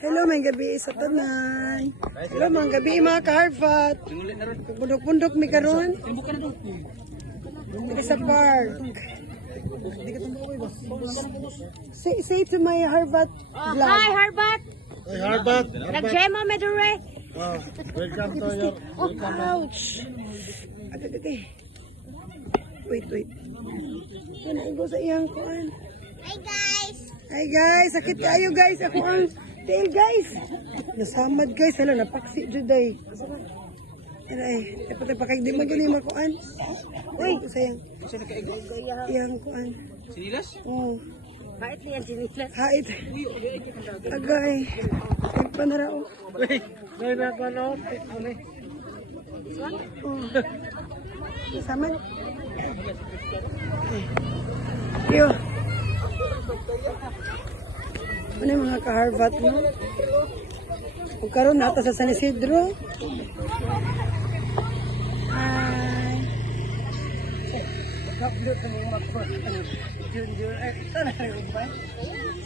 Hello, may gabi sa tanan. Hello, mga gabi mga ka-Harvat. Pundok-pundok mi karon. Dito sa park. Say to my Harvat vlog. Hi, Harbat! Hey, Harbat. Nag-jemo me dure. Welcome to your... Oh, ouch. Ate. Wait. Yan na, igo sa iyang kuan. Hi guys, sakit kayo guys. Ako ang tail guys. Nasamad guys. Hala, napaksi juday. Ay, dapat pakay di magaling makuan. Uy, sayang. Iyang kuan. Sinilas? Oh, Bakit niyan sinilas? hait. Agay. Nagpanarao. Wait, may napanood. Oh. Nasamad. Yo. Ano yung mga ka-Harvat mo? Kung karoon nata sa San Isidro. Hi.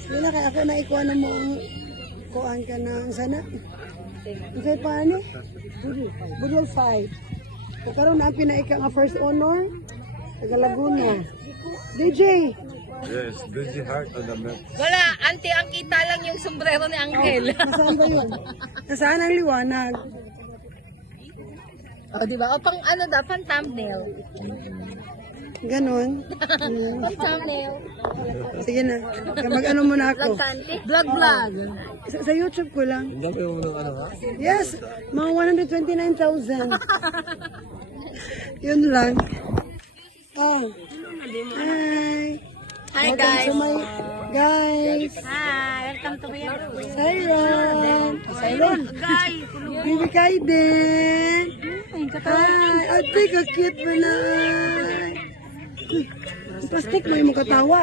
Sila kaya ako na ikuha na mo ang kuhaan ka na sana. Okay pa ni? Budol 5. Kung karoon na ang pinaika nga first honor. Taga Laguna. DJ. Yes, Busy Heart on the map. Wala, auntie, ang kita lang yung sombrero ni Angel. Nasaan ba yun? Nasaan ang liwanag? O, di ba? O, pang ano da, pang thumbnail. Ganon. Thumbnail. Sige na. Mag-ano muna ako. Vlog. Sa YouTube ko lang. Ang dami mo ng ano ha? Yes, mga 129,000. Yun lang. Oh. Hi. Hi, Welcome guys. to my guys. Hi, welcome to my Siren. Siren. Guys, Bibi Kaiden. Hi. Ate, ka-cute mo na. Plastic na yung mga katawa.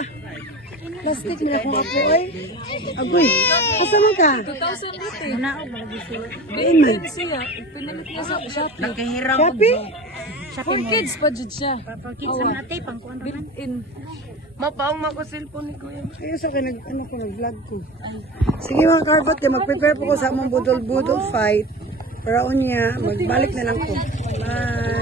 Plastic na akong ako ay. Agoy. Asa mo ka? 2018. Amen. Pinalit niya sa Shopee. Shopee? For kids pa dyan siya. For kids ang natin, pang kuwan pa man. Mapaong mako cellphone ni Kuya. Ayun sa akin, nag-vlog ko. Sige mga Harvat, mag-prepare po ko sa among budol-budol fight. Para unya, magbalik na lang ko. Bye!